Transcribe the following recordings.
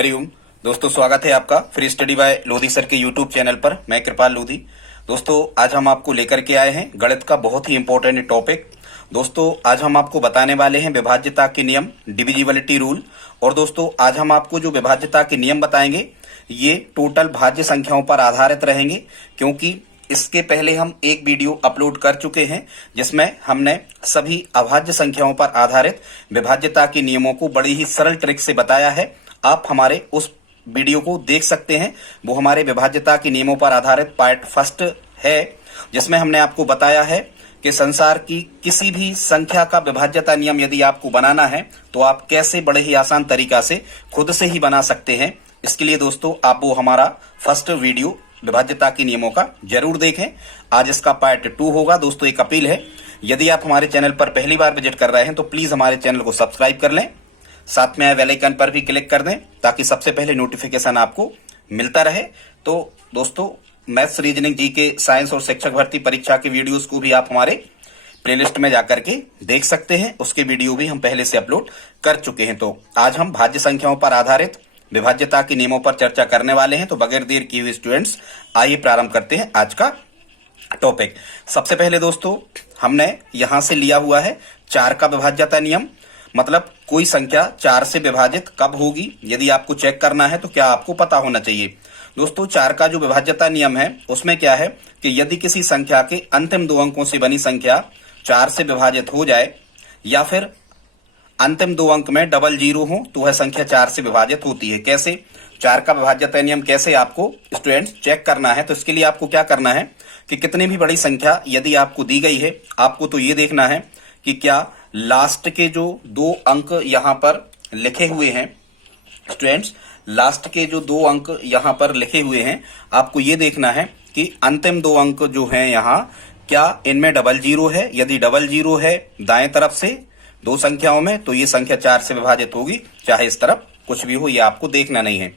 हरिओम दोस्तों, स्वागत है आपका free study bye Lodhi sir के यूट्यूब चैनल पर। मैं कृपाल लोधी। दोस्तों, आज हम आपको लेकर के आए हैं गणित का बहुत ही इंपॉर्टेंट टॉपिक। दोस्तों, आज हम आपको बताने वाले हैं विभाज्यता के नियम, डिविजिबिलिटी रूल। और दोस्तों, आज हम आपको जो विभाज्यता के नियम बताएंगे ये टोटल भाज्य संख्याओं पर आधारित रहेंगे, क्योंकि इसके पहले हम एक वीडियो अपलोड कर चुके हैं जिसमें हमने सभी अभाज्य संख्याओं पर आधारित विभाज्यता के नियमों को बड़ी ही सरल ट्रिक से बताया है। आप हमारे उस वीडियो को देख सकते हैं। वो हमारे विभाज्यता के नियमों पर आधारित पार्ट फर्स्ट है, जिसमें हमने आपको बताया है कि संसार की किसी भी संख्या का विभाज्यता नियम यदि आपको बनाना है तो आप कैसे बड़े ही आसान तरीका से खुद से ही बना सकते हैं। इसके लिए दोस्तों, आप वो हमारा फर्स्ट वीडियो विभाज्यता के नियमों का जरूर देखें। आज इसका पार्ट 2 होगा। दोस्तों, एक अपील है, यदि आप हमारे चैनल पर पहली बार विजिट कर रहे हैं तो प्लीज हमारे चैनल को सब्सक्राइब कर लें, साथ में बेल आइकन पर भी क्लिक कर दें ताकि सबसे पहले नोटिफिकेशन आपको मिलता रहे। तो दोस्तों, मैथ्स रीजनिंग जी के साइंस और शिक्षक भर्ती परीक्षा के वीडियोस को भी आप हमारे प्लेलिस्ट में जाकर के देख सकते हैं। उसके वीडियो भी हम पहले से अपलोड कर चुके हैं। तो आज हम भाज्य संख्याओं पर आधारित विभाज्यता के नियमों पर चर्चा करने वाले हैं। तो बगैर देर किए हुए स्टूडेंट्स, आइए प्रारंभ करते हैं आज का टॉपिक। सबसे पहले दोस्तों, हमने यहां से लिया हुआ है 4 का विभाज्यता नियम। मतलब कोई संख्या 4 से विभाजित कब होगी, यदि आपको चेक करना है तो क्या आपको पता होना चाहिए। दोस्तों, 4 का जो विभाज्यता नियम है उसमें क्या है कि यदि किसी संख्या के अंतिम 2 अंकों से बनी संख्या 4 से विभाजित हो जाए या फिर अंतिम 2 अंक में डबल जीरो हो तो वह संख्या 4 से विभाजित होती है। कैसे 4 का विभाज्यता नियम कैसे आपको स्टूडेंट्स चेक करना है, तो इसके लिए आपको क्या करना है कि कितनी भी बड़ी संख्या यदि आपको दी गई है, आपको तो ये देखना है कि क्या लास्ट के जो 2 अंक यहां पर लिखे हुए हैं स्टूडेंट्स, लास्ट के जो 2 अंक यहां पर लिखे हुए हैं, आपको ये देखना है कि अंतिम 2 अंक जो हैं यहां क्या इनमें डबल जीरो है। यदि डबल जीरो है दाएं तरफ से 2 संख्याओं में तो ये संख्या 4 से विभाजित होगी, चाहे इस तरफ कुछ भी हो, ये आपको देखना नहीं है।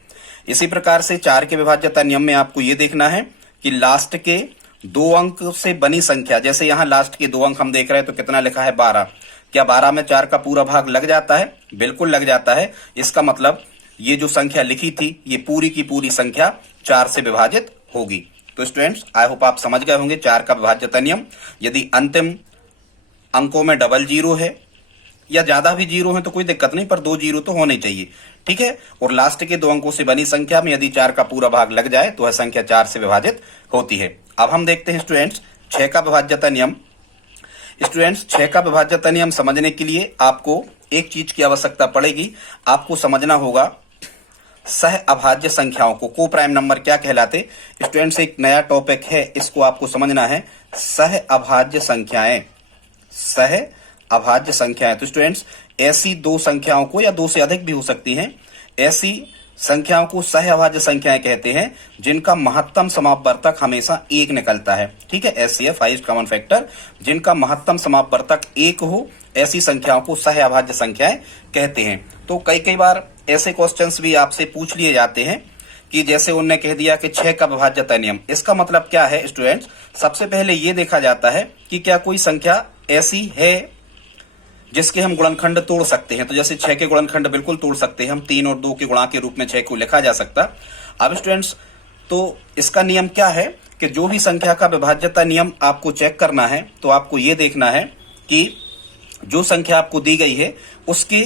इसी प्रकार से 4 के विभाज्यता नियम में आपको ये देखना है कि लास्ट के 2 अंक से बनी संख्या, जैसे यहाँ लास्ट के 2 अंक हम देख रहे हैं तो कितना लिखा है 12, क्या 12 में 4 का पूरा भाग लग जाता है? बिल्कुल लग जाता है। इसका मतलब ये जो संख्या लिखी थी ये पूरी की पूरी संख्या 4 से विभाजित होगी। तो स्टूडेंट्स, आई होप आप समझ गए होंगे 4 का विभाज्यता नियम। यदि अंतिम अंकों में डबल जीरो है या ज्यादा भी जीरो है तो कोई दिक्कत नहीं, पर 2 जीरो तो होने चाहिए, ठीक है। और लास्ट के 2 अंकों से बनी संख्या में यदि 4 का पूरा भाग लग जाए तो वह संख्या 4 से विभाजित होती है। अब हम देखते हैं स्टूडेंट्स 6 का विभाज्यता नियम। स्टूडेंट्स, 6 का विभाज्यता नियम समझने के लिए आपको एक चीज की आवश्यकता पड़ेगी। आपको समझना होगा सह अभाज्य संख्याओं को, को प्राइम नंबर क्या कहलाते। स्टूडेंट्स, एक नया टॉपिक है, इसको आपको समझना है, सह अभाज्य संख्याएं। सह अभाज्य संख्याएं, तो स्टूडेंट्स ऐसी 2 संख्याओं को, या 2 से अधिक भी हो सकती हैं, ऐसी संख्याओं को सह अभाज्य संख्याएं कहते हैं जिनका महत्तम समापवर्तक हमेशा 1 निकलता है, ठीक है। एचसीएफ, हाईएस्ट कॉमन फैक्टर, जिनका महत्तम समापवर्तक 1 हो, ऐसी संख्याओं को सह अभाज्य संख्याएं कहते हैं। तो कई बार ऐसे क्वेश्चंस भी आपसे पूछ लिए जाते हैं कि जैसे उन्होंने कह दिया कि 6 का विभाज्यता नियम, इसका मतलब क्या है स्टूडेंट्स। सबसे पहले ये देखा जाता है कि क्या कोई संख्या ऐसी है जिसके हम गुणनखंड तोड़ सकते हैं। तो जैसे 6 के गुणनखंड बिल्कुल तोड़ सकते हैं हम, 3 और 2 के गुणा के रूप में 6 को लिखा जा सकता। अब स्टूडेंट्स, तो इसका नियम क्या है कि जो भी संख्या का विभाज्यता नियम आपको चेक करना है तो आपको ये देखना है कि जो संख्या आपको दी गई है उसके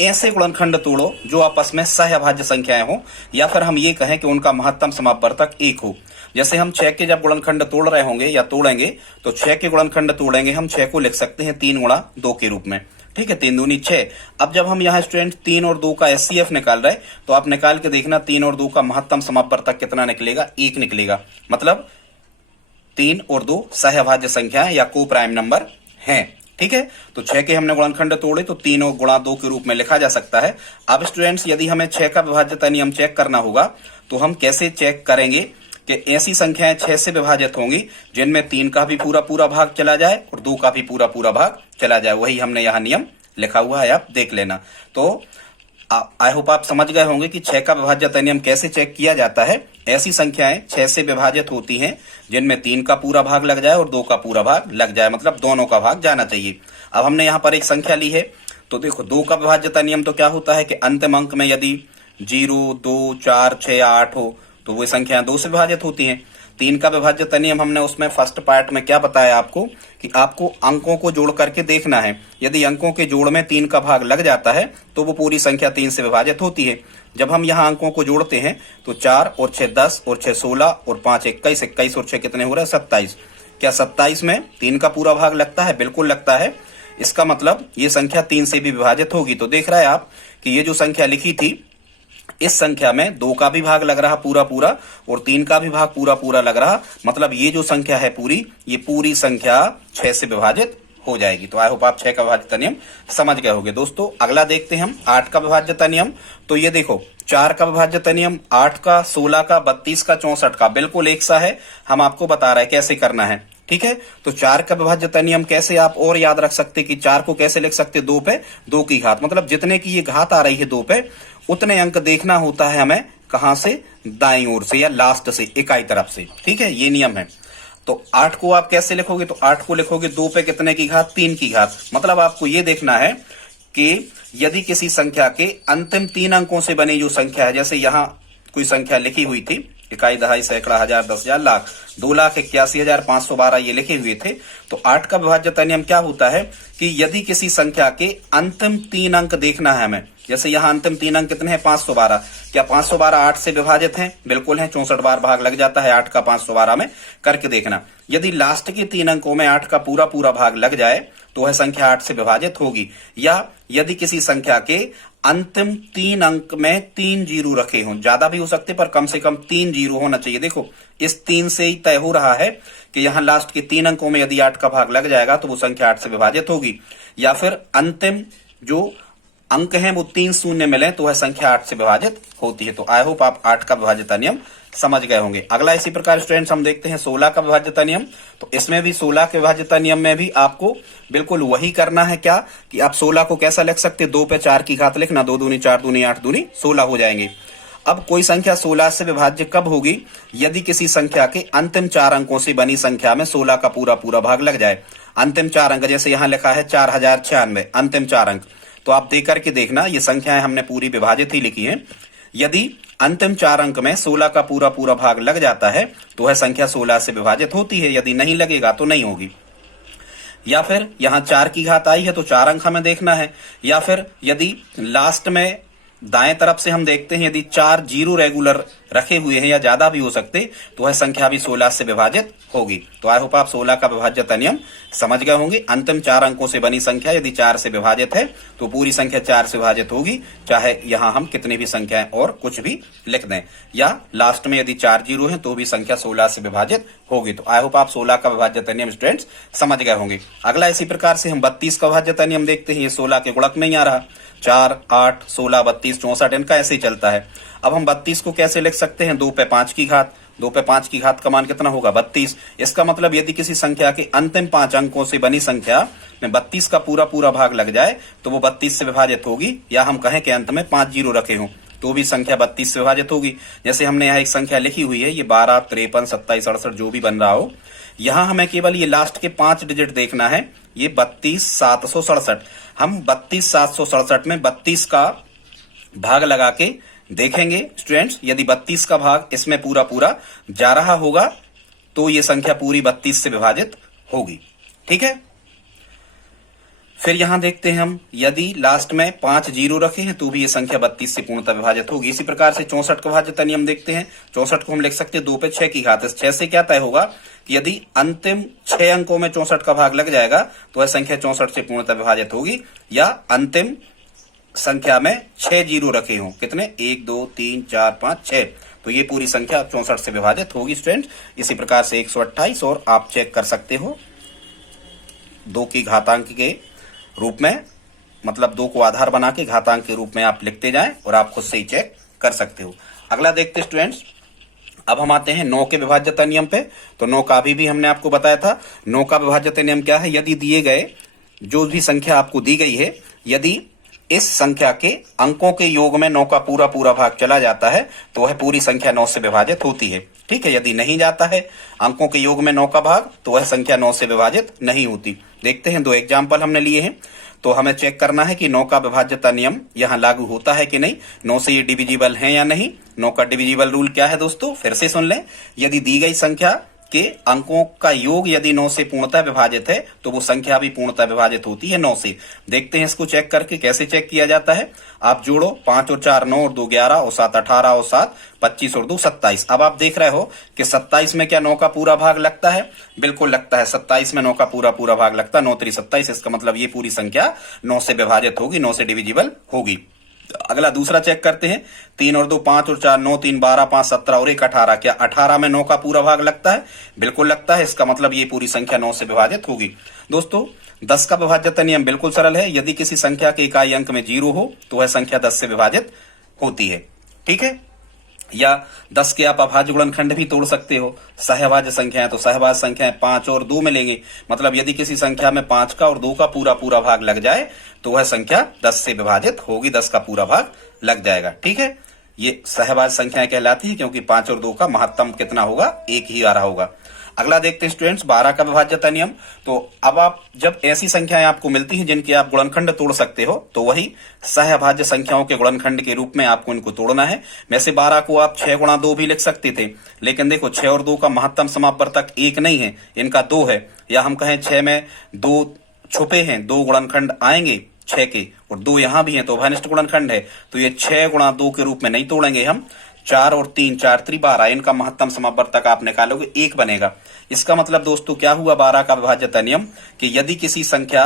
ऐसे गुणनखंड तोड़ो जो आपस में सह अभाज्य संख्याएं हो, या फिर हम ये कहें कि उनका महत्तम समापवर्तक 1 हो। जैसे हम 6 के जब गुणनखंड तोड़ रहे होंगे या तोड़ेंगे तो 6 के गुणनखंड तोड़ेंगे, हम 6 को लिख सकते हैं 3 गुणा 2 के रूप में, ठीक है, 3 दूनी 6। अब जब हम यहाँ स्टूडेंट 3 और 2 का एचसीएफ निकाल रहे तो आप निकाल के देखना 3 और 2 का महत्तम समापवर्तक कितना निकलेगा, 1 निकलेगा। मतलब 3 और 2 सह अभाज्य संख्याएं या को प्राइम नंबर हैं, ठीक है। तो 6 के हमने गुणनखंड तोड़े तो 3 और गुणा 2 के रूप में लिखा जा सकता है। अब स्टूडेंट्स, यदि हमें 6 का विभाज्यता नियम चेक करना होगा तो हम कैसे चेक करेंगे कि ऐसी संख्याएं 6 से विभाजित होंगी जिनमें 3 का भी पूरा पूरा भाग चला जाए और 2 का भी पूरा पूरा भाग चला जाए। वही हमने यहाँ नियम लिखा हुआ है, आप देख लेना। तो आई होप आप समझ गए होंगे कि 6 का विभाज्यता नियम कैसे चेक किया जाता है। ऐसी संख्याएं 6 से विभाजित होती हैं जिनमें 3 का पूरा भाग लग जाए और 2 का पूरा भाग लग जाए, मतलब दोनों का भाग जाना चाहिए। अब हमने यहाँ पर एक संख्या ली है तो देखो 2 का विभाज्यता नियम तो क्या होता है कि अंतिम अंक में यदि 0, 2, 4, 6, 8 हो तो वो संख्याएं 2 से विभाजित होती हैं। 3 का विभाज्यता नियम हमने उसमें फर्स्ट पार्ट में क्या बताया आपको कि आपको अंकों को जोड़ करके देखना है। यदि अंकों के जोड़ में 3 का भाग लग जाता है तो वो पूरी संख्या 3 से विभाजित होती है। जब हम यहाँ अंकों को जोड़ते हैं तो 4 और 6 10 और 6 16 और 5 21, 21 और 6 कितने हो रहे हैं 27। क्या 27 में 3 का पूरा भाग लगता है? बिल्कुल लगता है। इसका मतलब ये संख्या 3 से भी विभाजित होगी। तो देख रहे हैं आप कि ये जो संख्या लिखी थी इस संख्या में 2 का भी भाग लग रहा पूरा पूरा और 3 का भी भाग पूरा पूरा लग रहा। मतलब ये जो संख्या है पूरी, ये पूरी संख्या 6 से विभाजित हो जाएगी। तो आई होप आप 6 का विभाज्यता नियम समझ गए होंगे। दोस्तों अगला देखते हैं हम 8 का विभाज्यता नियम। तो ये देखो 4 का विभाज्यता नियम 8 का, 16 का, 32 का, 64 का बिल्कुल एक सा है। हम आपको बता रहे हैं कैसे करना है। ठीक है, तो 4 का विभाज्यता नियम कैसे आप और याद रख सकते कि 4 को कैसे लिख सकते? 2 पे 2 की घात, मतलब जितने की ये घात आ रही है 2 पे उतने अंक देखना होता है हमें। कहां से? दाईं ओर से या लास्ट से, इकाई तरफ से। ठीक है, ये नियम है। तो 8 को आप कैसे लिखोगे? तो 8 को लिखोगे 2 पे कितने की घात? 3 की घात। मतलब आपको ये देखना है कि यदि किसी संख्या के अंतिम 3 अंकों से बनी जो संख्या है, जैसे यहां कोई संख्या लिखी हुई थी इकाई, दहाई, सैकड़ा, हजार, 10,000, लाख, 2,81,512 ये लिखे हुए थे। तो 8 का विभाज्यता नियम क्या होता है कि यदि किसी संख्या के अंतिम 3 अंक देखना है हमें, जैसे यहाँ अंतिम 3 अंक कितने हैं? 512। क्या 512 8 से विभाजित हैं? बिल्कुल है। 64 बार भाग लग जाता है 8 का 512 में, करके देखना। यदि लास्ट के 3 अंकों में 8 का पूरा पूरा भाग लग जाए तो वह संख्या 8 से विभाजित होगी। या यदि किसी संख्या के अंतिम 3 अंक में 3 जीरो रखे हों, ज्यादा भी हो सकते पर कम से कम 3 जीरो होना चाहिए। देखो इस 3 से ही तय हो रहा है कि यहां लास्ट के 3 अंकों में यदि 8 का भाग लग जाएगा तो वो संख्या 8 से विभाजित होगी। या फिर अंतिम जो अंक हैं वो 3 शून्य मिले तो वह संख्या 8 से विभाजित होती है। तो आई होप आप 8 का विभाज्यता नियम समझ गए होंगे। अगला इसी प्रकार स्टूडेंट्स हम देखते हैं 16 का विभाज्यता नियम। तो इसमें भी 16 के विभाज्यता नियम में भी आपको बिल्कुल वही करना है। क्या कि आप 16 को कैसा लिख सकते? 2 पे 4 की घात लिखना, 2 दूनी 4 दूनी 8 दूनी 16 हो जाएंगे। अब कोई संख्या 16 से विभाज्य कब होगी? यदि किसी संख्या के अंतिम 4 अंकों से बनी संख्या में 16 का पूरा पूरा भाग लग जाए। अंतिम 4 अंक, जैसे यहां लिखा है 4096, अंतिम 4 अंक। तो आप देख करके देखना, ये संख्याएं हमने पूरी विभाजित ही लिखी हैं। यदि अंतिम 4 अंक में 16 का पूरा पूरा भाग लग जाता है तो वह संख्या 16 से विभाजित होती है। यदि नहीं लगेगा तो नहीं होगी। या फिर यहां 4 की घात आई है तो 4 अंक हमें देखना है। या फिर यदि लास्ट में दाएं तरफ से हम देखते हैं यदि 4 जीरो रेगुलर रखे हुए हैं या ज्यादा भी हो सकते तो वह संख्या भी 16 से विभाजित होगी। तो आई होप आप 16 का विभाज्यता नियम समझ गए होंगे। अंतिम 4 अंकों से बनी संख्या यदि 4 से विभाजित है तो पूरी संख्या 4 से विभाजित होगी, चाहे यहां हम कितनी भी संख्याएं और कुछ भी लिख दें। या लास्ट में यदि 4 जीरो है तो भी संख्या 16 से विभाजित होगी। तो आई होप आप 16 का विभाज्यता नियम स्टूडेंट्स समझ गए होंगे। अगला इसी प्रकार से हम 32 का विभाज्यता नियम देखते हैं। ये 16 के गुणक में ही आ रहा, 4, 8, 16, 32, 64 इनका ऐसे ही चलता है। अब हम 32 को कैसे लिख सकते हैं? 2 पे 5 की घात। 2 पे 5 की घात का मान कितना होगा? 32। इसका मतलब यदि किसी संख्या के अंतिम 5 अंकों से बनी संख्या में 32 का पूरा पूरा भाग लग जाए तो वो 32 से विभाजित होगी। या हम कहें कि अंत में 5 जीरो रखे हों तो भी संख्या 32 से विभाजित होगी। जैसे हमने यहाँ एक संख्या लिखी हुई है, ये 12, 53, 27, 68 जो भी बन रहा हो, यहां हमें केवल ये लास्ट के 5 डिजिट देखना है। ये 32,767। हम 32,767 में 32 का भाग लगा के देखेंगे स्टूडेंट्स। यदि 32 का भाग इसमें पूरा पूरा जा रहा होगा तो ये संख्या पूरी 32 से विभाजित होगी। ठीक है, फिर यहां देखते हैं हम यदि लास्ट में 5 जीरो रखे हैं तो भी ये संख्या 32 से पूर्णतः विभाजित होगी। इसी प्रकार से 64 का विभाज्यता नियम देखते हैं। 64 को हम लिख सकते हैं 2 पे 6 की घात। 6 से क्या तय होगा कि यदि अंतिम 6 अंकों में 64 का भाग लग जाएगा तो वह संख्या 64 से पूर्णतः विभाजित होगी। या अंतिम संख्या में 6 जीरो रखे हों, कितने? 1, 2, 3, 4, 5, 6, तो ये पूरी संख्या 64 से विभाजित होगी स्टूडेंट। इसी प्रकार से 128 और आप चेक कर सकते हो 2 की घातांक के रूप में, मतलब 2 को आधार बना के घातांक के रूप में आप लिखते जाएं और आप खुद से ही चेक कर सकते हो। अगला देखते स्टूडेंट्स, अब हम आते हैं 9 के विभाज्यता नियम पे। तो 9 का भी हमने आपको बताया था। 9 का विभाज्यता नियम क्या है? यदि दिए गए जो भी संख्या आपको दी गई है, यदि इस संख्या के अंकों के योग में 9 का पूरा पूरा भाग चला जाता है तो वह पूरी संख्या 9 से विभाजित होती है। ठीक है, यदि नहीं जाता है अंकों के योग में 9 का भाग तो वह संख्या 9 से विभाजित नहीं होती। देखते हैं 2 एग्जाम्पल हमने लिए हैं। तो हमें चेक करना है कि 9 का विभाज्यता नियम यहाँ लागू होता है कि नहीं, 9 से ये डिविजिबल है या नहीं। 9 का डिविजिबल रूल क्या है दोस्तों, फिर से सुन लें। यदि दी गई संख्या के अंकों का योग यदि 9 से पूर्णतः विभाजित है तो वो संख्या भी पूर्णतः विभाजित होती है 9 से। देखते हैं इसको चेक करके कैसे चेक किया जाता है। आप जोड़ो 5 और 4 9 और 2 11 और 7 18 और 7 25 और 2 27। अब आप देख रहे हो कि 27 में क्या 9 का पूरा भाग लगता है, बिल्कुल लगता है। 27 में 9 का पूरा भाग लगता है, 9 3 27। इसका मतलब ये पूरी संख्या 9 से विभाजित होगी, 9 से डिविजिबल होगी। अगला दूसरा चेक करते हैं। 3 और 2 5 और 4 9 3 12 5 17 और 1 18। क्या 18 में 9 का पूरा भाग लगता है, बिल्कुल लगता है। इसका मतलब ये पूरी संख्या 9 से विभाजित होगी। दोस्तों 10 का विभाज्यता नियम बिल्कुल सरल है। यदि किसी संख्या के इकाई अंक में 0 हो तो वह संख्या 10 से विभाजित होती है, ठीक है। या 10 के आप अभाज्य गुणनखंड भी तोड़ सकते हो। सहभाज्य संख्याएं तो सहभाज्य संख्याएं 5 और 2 मिलेंगे। मतलब यदि किसी संख्या में 5 का और 2 का पूरा भाग लग जाए तो वह संख्या 10 से विभाजित होगी, 10 का पूरा भाग लग जाएगा, ठीक है। ये सहभाज्य संख्याएं कहलाती है क्योंकि 5 और 2 का महत्तम कितना होगा, एक ही आ रहा होगा। अगला देखते हैं स्टूडेंट्स 12 का विभाज्यता नियम। तो अब आप जब ऐसी संख्याएं आपको मिलती हैं जिनके आप गुणनखंड तोड़ सकते हो तो वही सहभाज्य संख्याओं के गुणनखंड के रूप में आपको इनको तोड़ना है। वैसे 12 को आप 6 गुणा 2 भी लिख सकते थे, लेकिन देखो 6 और 2 का महत्तम समापवर्तक 1 नहीं है, इनका 2 है। या हम कहें 6 में 2 छुपे हैं, 2 गुणनखंड आएंगे 6 के और 2 यहां भी हैं तो उभयनिष्ठ गुणनखंड है। तो ये 6 गुणा 2 के रूप में नहीं तोड़ेंगे हम। 4 और 3 4 3 12, इनका महत्तम समापवर्तक आप निकालोगे 1 बनेगा। इसका मतलब दोस्तों क्या हुआ 12 का विभाज्यता नियम कि यदि किसी संख्या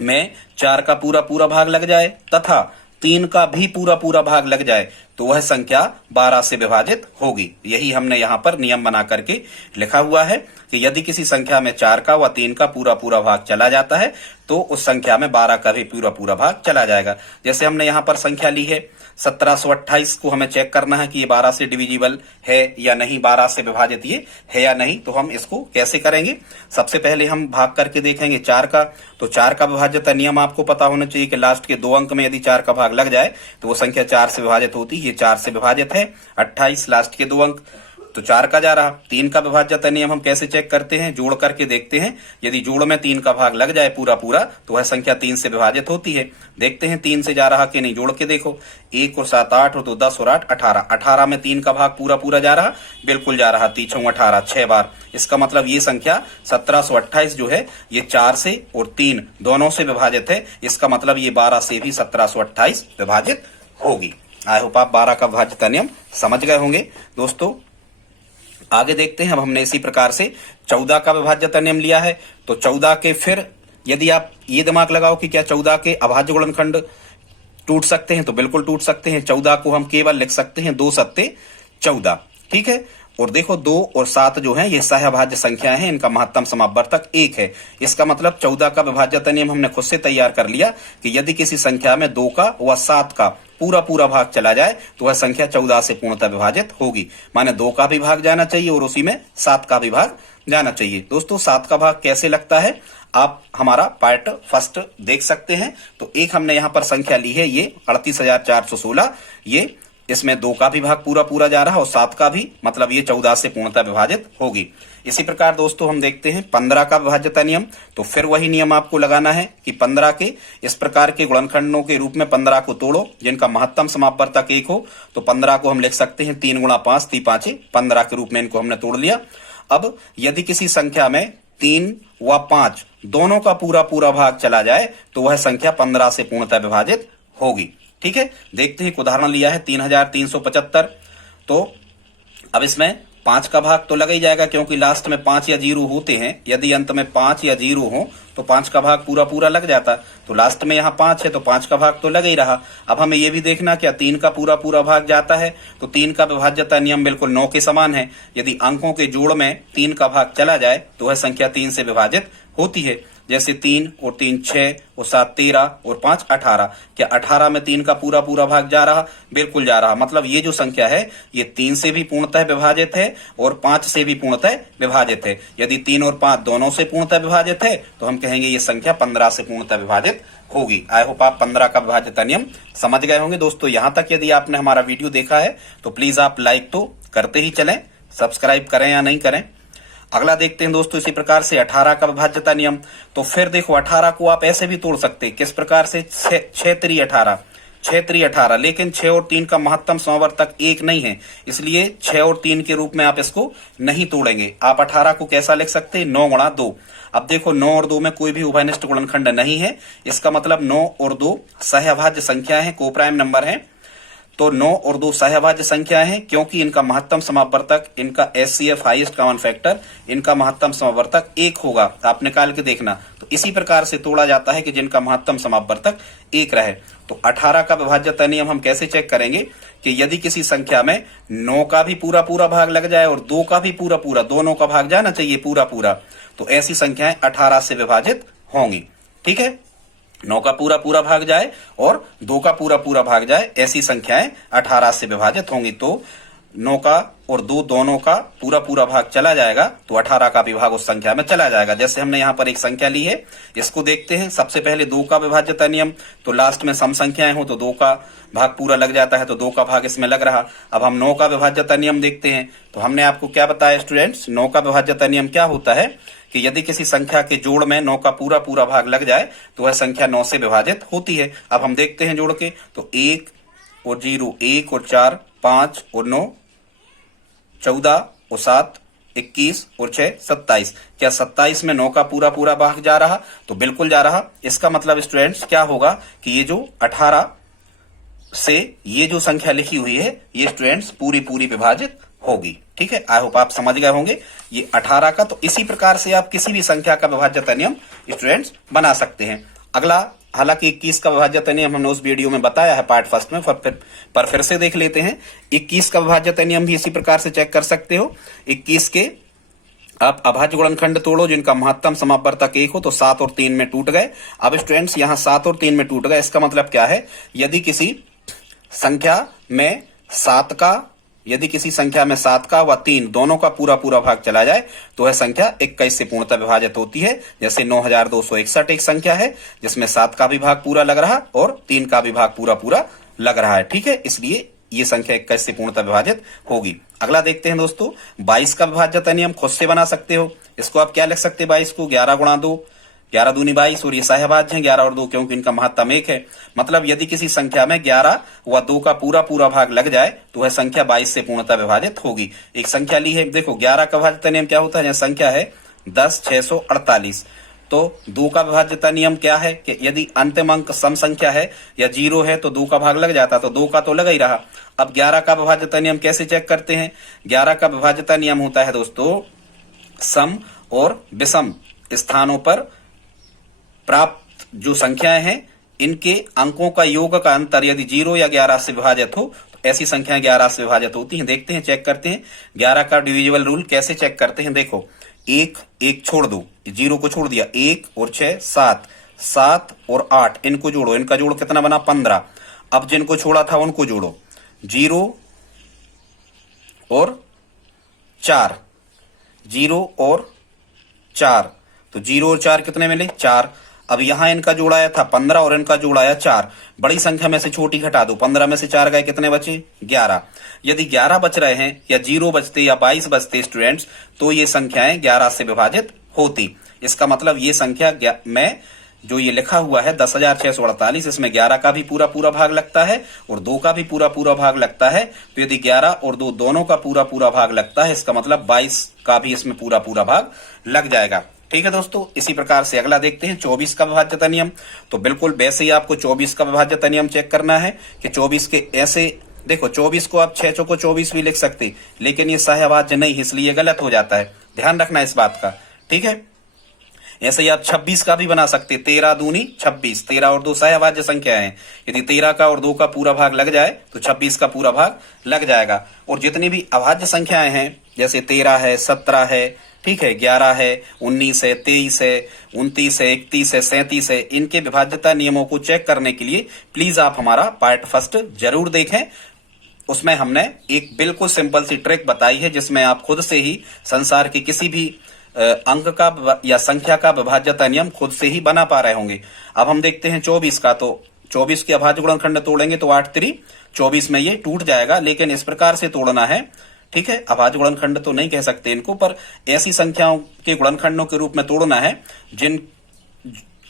में 4 का पूरा भाग लग जाए तथा 3 का भी पूरा भाग लग जाए तो वह संख्या 12 से विभाजित होगी। यही हमने यहाँ पर नियम बना करके लिखा हुआ है कि यदि किसी संख्या में 4 का व 3 का पूरा भाग चला जाता है तो उस संख्या में 12 का भी पूरा भाग चला जाएगा। जैसे हमने यहाँ पर संख्या ली है 1728 को हमें चेक करना है कि ये 12 से डिविजिबल है या नहीं, 12 से विभाजित ये है या नहीं। तो हम इसको कैसे करेंगे, सबसे पहले हम भाग करके देखेंगे 4 का। तो 4 का विभाज्यता नियम आपको पता होना चाहिए कि लास्ट के 2 अंक में यदि 4 का भाग लग जाए तो वो संख्या 4 से विभाजित होती है। ये 4 से विभाजित है। 28 लास्ट के 2 अंक तो 4 का जा रहा। 3 का विभाज्यता नियम हम कैसे चेक करते हैं, जोड़ करके देखते हैं। यदि जोड़ में 3 का भाग लग जाए पूरा तो वह संख्या 3 से विभाजित होती है। देखते हैं 3 से जा रहा कि नहीं, जोड़ के देखो। 1 और 7 8 और 2 10 और 8 18। 18 में 3 का भाग पूरा जा रहा, बिल्कुल जा रहा। 3 6 18 6 बार। इसका मतलब ये संख्या 1728 जो है ये 4 से और 3 दोनों से विभाजित है। इसका मतलब ये 12 से भी 1728 विभाजित होगी। आई होप आप 12 का विभाज्यता नियम समझ गए होंगे। दोस्तों आगे देखते हैं। अब हमने इसी प्रकार से 14 का विभाज्यता नियम लिया है। तो 14 के फिर यदि आप ये दिमाग लगाओ कि क्या 14 के अभाज्य गुणनखंड टूट सकते हैं, तो बिल्कुल टूट सकते हैं। 14 को हम केवल लिख सकते हैं 2 सत्ते 14, ठीक है। और देखो 2 और 7 जो है ये सहभाज्य संख्या है, इनका महत्तम समापवर्तक 1 है। इसका मतलब 14 का विभाज्यता नियम हमने खुद से तैयार कर लिया कि यदि किसी संख्या में 2 का व 7 का पूरा भाग चला जाए तो वह संख्या 14 से पूर्णतः विभाजित होगी। माने 2 का भी भाग जाना चाहिए और उसी में 7 का भी भाग जाना चाहिए। दोस्तों 7 का भाग कैसे लगता है आप हमारा पार्ट फर्स्ट देख सकते हैं। तो एक हमने यहाँ पर संख्या ली है ये 38,416, ये इसमें 2 का भी भाग पूरा जा रहा है और 7 का भी, मतलब ये 14 से पूर्णतः विभाजित होगी। इसी प्रकार दोस्तों हम देखते हैं 15 का विभाज्यता नियम। तो फिर वही नियम आपको लगाना है कि 15 के इस प्रकार के गुणनखंडों के रूप में 15 को तोड़ो जिनका महत्तम समापवर्तक 1 हो। तो 15 को हम लिख सकते हैं 3 गुणा 5 3 5 15 के रूप में इनको हमने तोड़ लिया। अब यदि किसी संख्या में 3 व 5 दोनों का पूरा भाग चला जाए तो वह संख्या 15 से पूर्णतः विभाजित होगी, ठीक है। देखते हैं एक उदाहरण लिया है 3375। तो अब इसमें 5 का भाग तो लगा ही जाएगा क्योंकि लास्ट में 5 या 0 होते हैं। यदि अंत में 5 या 0 हो तो 5 का भाग पूरा लग जाता। तो लास्ट में यहाँ 5 है तो 5 का भाग तो लग ही रहा। अब हमें यह भी देखना क्या 3 का पूरा भाग जाता है। तो 3 का विभाज्यता नियम बिल्कुल 9 के समान है। यदि अंकों के जोड़ में 3 का भाग चला जाए तो वह संख्या 3 से विभाजित होती है। जैसे 3 और 3 6 और 7 13 और 5 18। क्या 18 में 3 का पूरा भाग जा रहा, बिल्कुल जा रहा। मतलब ये जो संख्या है ये 3 से भी पूर्णतः विभाजित है और 5 से भी पूर्णतः विभाजित है। यदि 3 और 5 दोनों से पूर्णतः विभाजित है तो हम कहेंगे ये संख्या 15 से पूर्णतः विभाजित होगी। आई होप आप 15 का विभाज्यता नियम समझ गए होंगे। दोस्तों यहाँ तक यदि आपने हमारा वीडियो देखा है तो प्लीज आप लाइक तो करते ही चलें, सब्सक्राइब करें या नहीं करें। अगला देखते हैं दोस्तों इसी प्रकार से 18 का विभाज्यता नियम। तो फिर देखो 18 को आप ऐसे भी तोड़ सकते हैं, किस प्रकार से, 6 3 18, 6 3 18, लेकिन 6 और 3 का महत्तम समवर्तक 1 नहीं है, इसलिए 6 और 3 के रूप में आप इसको नहीं तोड़ेंगे। आप 18 को कैसा लिख सकते हैं, 9 गुणा 2। अब देखो 9 और 2 में कोई भी उभयनिष्ठ गुणनखंड नहीं है, इसका मतलब 9 और 2 सहअभाज्य संख्या है, कोप्राइम नंबर है। तो 9 और 2 सहअभाज्य संख्या है, क्योंकि इनका महत्तम समावर्तक, इनका एचसीएफ हाईएस्ट कॉमन फैक्टर, इनका महत्तम समावर्तक 1 होगा। आप निकाल के देखना। तो इसी प्रकार से तोड़ा जाता है कि जिनका महत्तम समावर्तक 1 रहे। तो 18 का विभाज्यता नियम हम कैसे चेक करेंगे कि यदि किसी संख्या में 9 का भी पूरा पूरा भाग लग जाए और 2 का भी पूरा पूरा, दोनों का भाग जाना चाहिए पूरा पूरा, तो ऐसी संख्याएं 18 से विभाजित होंगी। ठीक है, 9 का पूरा पूरा भाग जाए और 2 का पूरा पूरा भाग जाए, ऐसी संख्याएं 18 से विभाजित होंगी। तो 9 का और 2 दोनों का पूरा पूरा भाग चला जाएगा, तो 18 का भी भाग उस संख्या में चला जाएगा। जैसे हमने यहाँ पर एक संख्या ली है, इसको देखते हैं। सबसे पहले 2 का विभाज्यता नियम, तो लास्ट में सम संख्याएं हो तो 2 का भाग पूरा लग जाता है, तो 2 का भाग इसमें लग रहा। अब हम 9 का विभाज्यता नियम देखते हैं। तो हमने आपको क्या बताया स्टूडेंट्स, 9 का विभाज्यता नियम क्या होता है कि यदि किसी संख्या के जोड़ में 9 का पूरा पूरा भाग लग जाए तो वह संख्या 9 से विभाजित होती है। अब हम देखते हैं जोड़ के, तो 1 और 0, 1 और 4, 5 और 9, 14 और 7, 21 और 6, 27। क्या 27 में 9 का पूरा पूरा भाग जा रहा? तो बिल्कुल जा रहा। इसका मतलब स्टूडेंट्स क्या होगा कि ये जो 18 से ये जो संख्या लिखी हुई है, ये स्टूडेंट्स पूरी पूरी विभाजित होगी। ठीक है, आई होप आप समझ गए होंगे ये 18 का। तो इसी प्रकार से आप किसी भी संख्या का विभाज्यता नियम स्टूडेंट्स बना सकते हैं। अगला, हालांकि 21 का विभाज्यता नियम हमने उस वीडियो में बताया है पार्ट फर्स्ट में, पर फिर से देख लेते हैं। 21 का विभाज्यता नियम भी इसी प्रकार से चेक कर सकते हो। 21 के आप अभाज्य गुणनखंड तोड़ो जिनका महत्तम समावर्तक 1 हो, तो 7 और 3 में टूट गए। अब स्टूडेंट्स यहाँ 7 और 3 में टूट गए, इसका मतलब क्या है, यदि किसी संख्या में 7 का व 3 दोनों का पूरा पूरा भाग चला जाए तो वह संख्या 21 से पूर्णतः विभाजित होती है। जैसे 9261 एक संख्या है जिसमें 7 का भी भाग पूरा लग रहा और 3 का भी भाग पूरा पूरा लग रहा है। ठीक है, इसलिए ये संख्या 21 से पूर्णतः विभाजित होगी। अगला देखते हैं दोस्तों, 22 का विभाज्यता नियम खुद से बना सकते हो। इसको आप क्या लिख सकते हैं, 22 को 11 गुणा 2, 11 दूनी 22, और ये सहभाज्य हैं 11 और 2, क्योंकि इनका महत्तम 1 है। मतलब यदि किसी संख्या में 11 व 2 का पूरा पूरा भाग लग जाए तो वह संख्या 22 से पूर्णतः विभाजित होगी। एक संख्या ली है, देखो 11 का विभाज्यता नियम क्या होता है, जहाँ संख्या है 10,648, तो 2 का विभाज्यता नियम क्या है कि यदि अंतिम अंक सम संख्या है या 0 है तो 2 का भाग लग जाता, तो 2 का तो लगा ही रहा। अब 11 का विभाज्यता नियम कैसे चेक करते हैं, 11 का विभाज्यता नियम होता है दोस्तों, सम और विषम स्थानों पर प्राप्त जो संख्याएं हैं इनके अंकों का योग का अंतर यदि 0 या 11 से विभाजित हो तो ऐसी संख्याएं 11 से विभाजित होती हैं। देखते हैं, चेक करते हैं 11 का डिविजिबल रूल कैसे चेक करते हैं। देखो 1 छोड़ दो, 0 को छोड़ दिया, 1 और 6 7, 7 और 8 इनको जोड़ो, इनका जोड़ कितना बना 15। अब जिनको छोड़ा था उनको जोड़ो, 0 और 4, 0 और 4, तो 0 और 4 कितने मिले 4। अब यहां इनका जोड़ आया था 15 और इनका जोड़ आया 4। बड़ी संख्या में से छोटी घटा दो, 15 में से 4 गए, कितने बचे 11। यदि 11 बच रहे हैं या 0 बचते या 22 बचते स्टूडेंट्स, तो ये संख्याएं 11 से विभाजित होती। इसका मतलब ये संख्या में जो ये लिखा हुआ है 10,648, इसमें 11 का भी पूरा पूरा भाग लगता है और 2 का भी पूरा पूरा भाग लगता है। तो यदि 11 और 2 दोनों का पूरा पूरा भाग लगता है, इसका मतलब 22 का भी इसमें पूरा पूरा भाग लग जाएगा। ठीक है दोस्तों, इसी प्रकार से अगला देखते हैं 24 का विभाज्यता नियम। तो बिल्कुल वैसे ही आपको 24 का विभाज्यता नियम चेक करना है कि 24 के ऐसे, देखो 24 को आप 6 चौको 24 भी लिख सकते, लेकिन ये सहअभाज्य नहीं, इसलिए गलत हो जाता है, ध्यान रखना इस बात का। ठीक है, ऐसे ही आप 26 का भी बना सकते, 13 दूनी 26, 13 और 2 सहअभाज्य संख्या है। यदि 13 का और 2 का पूरा भाग लग जाए तो 26 का पूरा भाग लग जाएगा। और जितनी भी अभाज्य संख्याएं हैं जैसे 13 है, 17 है, ठीक है, 11 है, 19 है, 23 है, 29 है, 31 है, 37 है, इनके विभाज्यता नियमों को चेक करने के लिए प्लीज आप हमारा पार्ट फर्स्ट जरूर देखें। उसमें हमने एक बिल्कुल सिंपल सी ट्रिक बताई है जिसमें आप खुद से ही संसार की किसी भी अंक का या संख्या का विभाज्यता नियम खुद से ही बना पा रहे होंगे। अब हम देखते हैं 24 का। तो 24 के अभाज्य गुणनखंड तोड़ेंगे तो 8 3 24 में ये टूट जाएगा, लेकिन इस प्रकार से तोड़ना है, ठीक है, अभाज्य गुणनखंड तो नहीं कह सकते इनको, पर ऐसी संख्याओं के गुणनखंडों के रूप में तोड़ना है जिन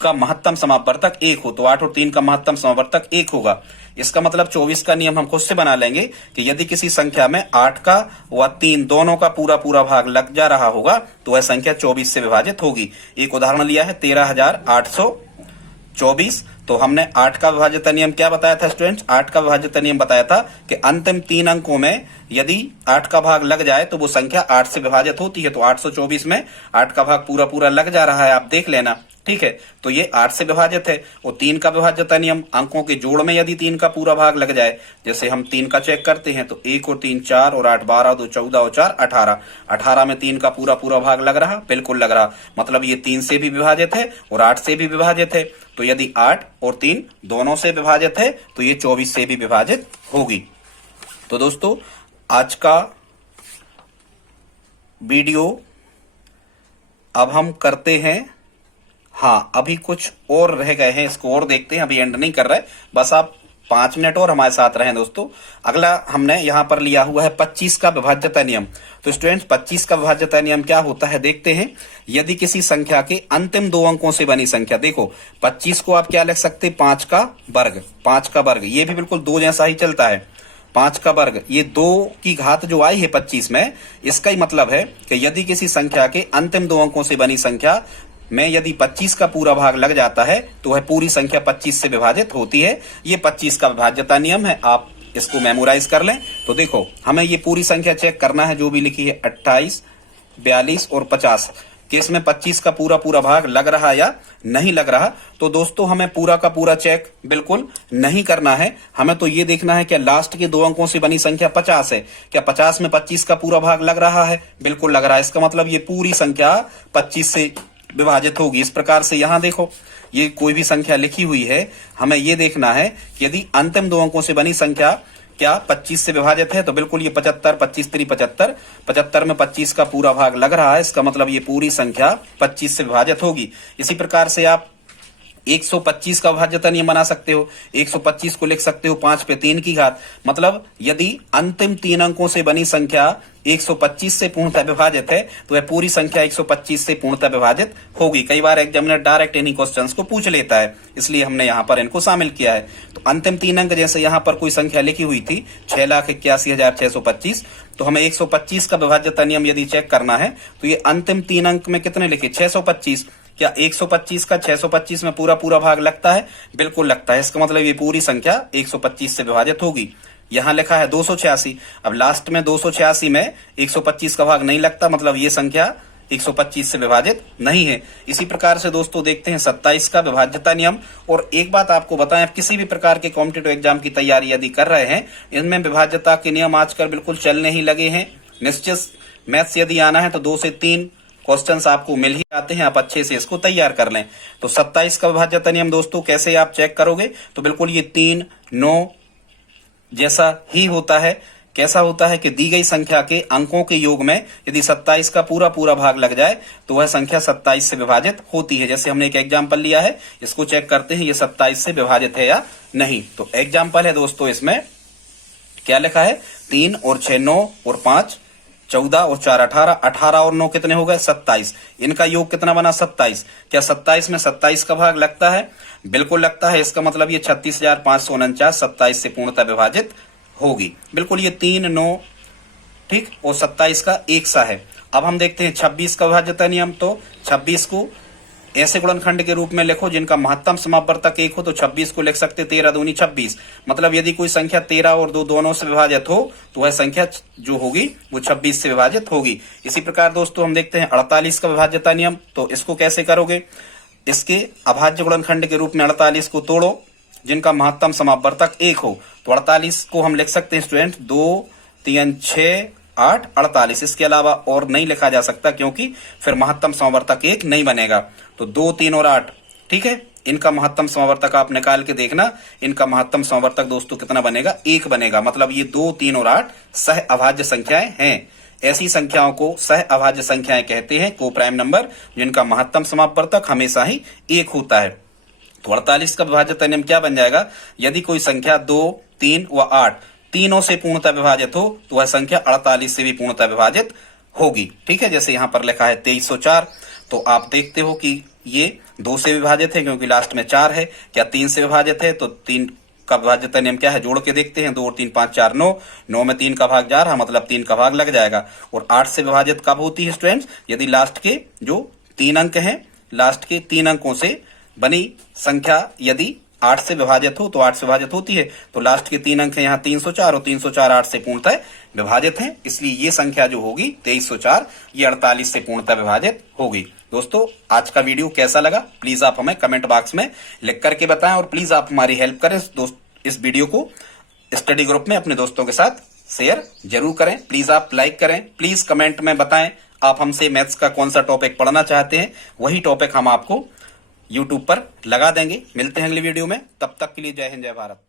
का महत्तम समापवर्तक 1 हो। तो 8 और 3 का महत्तम समापवर्तक 1 होगा। इसका मतलब 24 का नियम हम खुद से बना लेंगे कि यदि किसी संख्या में 8 का व 3 दोनों का पूरा पूरा भाग लग जा रहा होगा तो वह संख्या 24 से विभाजित होगी। एक उदाहरण लिया है 13,824। तो हमने 8 का विभाज्यता नियम क्या बताया था स्टूडेंट्स? 8 का विभाज्यता नियम बताया था कि अंतिम 3 अंकों में यदि 8 का भाग लग जाए तो वो संख्या 8 से विभाजित होती है। तो 824 में 8 का भाग पूरा पूरा लग जा रहा है, आप देख लेना, ठीक है। तो ये 8 से विभाजित है। और 3 का विभाज्यता नियम, अंकों के जोड़ में यदि 3 का पूरा भाग लग जाए, जैसे हम 3 का चेक करते हैं तो 1 और 3 4 और 8 12, 2 14 और 4 18। 18 में 3 का पूरा पूरा भाग लग रहा, बिल्कुल लग रहा, मतलब ये 3 से भी विभाजित है और 8 से भी विभाजित है। तो यदि 8 और 3 दोनों से विभाजित है तो ये 24 से भी विभाजित होगी। तो दोस्तों आज का वीडियो अब हम करते हैं, हाँ अभी कुछ और रह गए हैं, इसको और देखते हैं, अभी एंड नहीं कर रहे, बस आप 5 मिनट और हमारे साथ रहें दोस्तों। अगला हमने यहां पर लिया हुआ है 25 का विभाज्यता नियम। तो स्टूडेंट्स 25 का विभाज्यता नियम क्या होता है देखते हैं। यदि किसी संख्या के अंतिम 2 अंकों से बनी संख्या, देखो 25 को आप क्या लिख सकते, 5 का वर्ग, 5 का वर्ग, ये भी बिल्कुल 2 जैसा ही चलता है, 5 का वर्ग, ये 2 की घात जो आई है 25 में, इसका ही मतलब है कि यदि किसी संख्या के अंतिम 2 अंकों से बनी संख्या में यदि 25 का पूरा भाग लग जाता है तो वह पूरी संख्या 25 से विभाजित होती है। ये 25 का विभाज्यता नियम है, आप इसको मेमोराइज कर लें। तो देखो हमें ये पूरी संख्या चेक करना है जो भी लिखी है 28, 42 और 50 कि इसमें 25 का पूरा पूरा भाग लग रहा या नहीं लग रहा। तो दोस्तों हमें पूरा का पूरा चेक बिल्कुल नहीं करना है, हमें तो ये देखना है क्या लास्ट के 2 अंकों से बनी संख्या 50 है, क्या 50 में 25 का पूरा भाग लग रहा है, बिल्कुल लग रहा है। इसका मतलब ये पूरी संख्या 25 से विभाजित होगी। इस प्रकार से यहां देखो ये कोई भी संख्या लिखी हुई है, हमें ये देखना है कि यदि अंतिम 2 अंकों से बनी संख्या क्या 25 से विभाजित है, तो बिल्कुल ये 75, 25 3 75, 75 में 25 का पूरा भाग लग रहा है, इसका मतलब ये पूरी संख्या 25 से विभाजित होगी। इसी प्रकार से आप 125 का विभाज्यता नियम बना सकते हो। 125 को लिख सकते हो 5 पे 3 की घात, मतलब यदि अंतिम 3 अंकों से बनी संख्या 125 से पूर्णतः विभाजित है तो वह पूरी संख्या 125 से पूर्णतः विभाजित होगी। कई बार एग्जामिनर डायरेक्ट इन्हीं क्वेश्चंस को पूछ लेता है, इसलिए हमने यहाँ पर इनको शामिल किया है। तो अंतिम 3 अंक जैसे यहाँ पर कोई संख्या लिखी हुई थी 6,81,625, तो हमें 125 का विभाज्यता नियम यदि चेक करना है तो ये अंतिम 3 अंक में कितने लिखे, 625। क्या 125 का 625 में पूरा पूरा भाग लगता है, बिल्कुल लगता है। इसका मतलब ये पूरी संख्या 125 से विभाजित होगी। यहां लिखा है 286, अब लास्ट में 286 में 125 का भाग नहीं लगता, मतलब ये संख्या 125 से विभाजित नहीं है। इसी प्रकार से दोस्तों देखते हैं 27 का विभाज्यता नियम। और एक बात आपको बताएं, किसी भी प्रकार के कॉम्पिटिटिव एग्जाम की तैयारी यदि कर रहे हैं, इनमें विभाज्यता के नियम आजकल बिल्कुल चलने ही लगे हैं। निश्चित मैथ्स यदि आना है तो 2 से 3 क्वेश्चंस आपको मिल ही जाते हैं, आप अच्छे से इसको तैयार कर लें। तो 27 का विभाज्यता नियम दोस्तों कैसे आप चेक करोगे, तो बिल्कुल ये 3 9 जैसा ही होता है। कैसा होता है कि दी गई संख्या के अंकों के योग में यदि 27 का पूरा पूरा भाग लग जाए तो वह संख्या 27 से विभाजित होती है। जैसे हमने एक एग्जाम्पल लिया है, इसको चेक करते हैं ये 27 से विभाजित है या नहीं। तो एग्जाम्पल है दोस्तों, इसमें क्या लिखा है, 3 और 6 9 और 5 14 और 4 18, 18 और 9 कितने हो गए, 27। इनका योग कितना बना, 27। क्या 27 में 27 का भाग लगता है, बिल्कुल लगता है। इसका मतलब ये 36,549 27 से पूर्णतः विभाजित होगी। बिल्कुल ये 3 9 ठीक और 27 का एक सा है। अब हम देखते हैं 26 का विभाज्यता नियम। तो 26 को ऐसे गुणनखंड के रूप में लिखो जिनका महत्तम समापवर्तक 1 हो। तो 26 को लिख सकते 13 दूनी 26, मतलब यदि कोई संख्या 13 और 2 दोनों से विभाजित हो तो वह संख्या जो होगी वो 26 से विभाजित होगी। इसी प्रकार दोस्तों हम देखते हैं 48 का विभाज्यता नियम। तो इसको कैसे करोगे, इसके अभाज्य गुणनखंड के रूप में 48 को तोड़ो जिनका महत्तम समापवर्तक 1 हो। तो 48 को हम लिख सकते हैं स्टूडेंट 2 3 6 8 48, इसके अलावा और नहीं लिखा जा सकता क्योंकि फिर महत्तम समावर्तक 1 नहीं बनेगा। तो 2 3 और 8 ठीक है, इनका महत्तम समावर्तक आप निकाल के देखना, इनका महत्तम समावर्तक दोस्तों कितना बनेगा, 1 बनेगा। मतलब ये 2 3 और 8 सह अभाज्य संख्याएं हैं। ऐसी संख्याओं को सह अभाज्य संख्याएं कहते हैं, को प्राइम नंबर जिनका महत्तम समापवर्तक हमेशा ही 1 होता है। तो 48 का विभाज्यता नियम क्या बन जाएगा, यदि कोई संख्या 2 3 व 8 तीनों से पूर्णतः विभाजित हो तो वह संख्या 48 से भी पूर्णतः विभाजित होगी। ठीक है, जैसे यहाँ पर लिखा है 2304, तो आप देखते हो कि ये 2 से विभाजित है क्योंकि लास्ट में 4 है। क्या 3 से विभाजित है? तो 3 का विभाज्यता नियम क्या है, जोड़ के देखते हैं। 2 और 3 5 4 9, 9 में 3 का भाग जा रहा, मतलब 3 का भाग लग जाएगा। और 8 से विभाजित कब होती है स्टूडेंट्स? यदि लास्ट के जो 3 अंक हैं, लास्ट के 3 अंकों से बनी संख्या यदि 8 से विभाजित हो तो 8 से विभाजित होती है। तो लास्ट के 3 अंक हैं यहाँ 304, और 304 8 से पूर्णतः विभाजित हैं, इसलिए ये संख्या जो होगी 2304 ये 48 से पूर्णतः विभाजित होगी। दोस्तों, आज का वीडियो कैसा लगा प्लीज आप हमें कमेंट बॉक्स में लिख करके बताएं, और प्लीज आप हमारी हेल्प करें। इस वीडियो को स्टडी ग्रुप में अपने दोस्तों के साथ शेयर जरूर करें। प्लीज आप लाइक करें, प्लीज कमेंट में बताएं आप हमसे मैथ्स का कौन सा टॉपिक पढ़ना चाहते हैं, वही टॉपिक हम आपको यूट्यूब पर लगा देंगे। मिलते हैं अगली वीडियो में, तब तक के लिए जय हिंद जय भारत।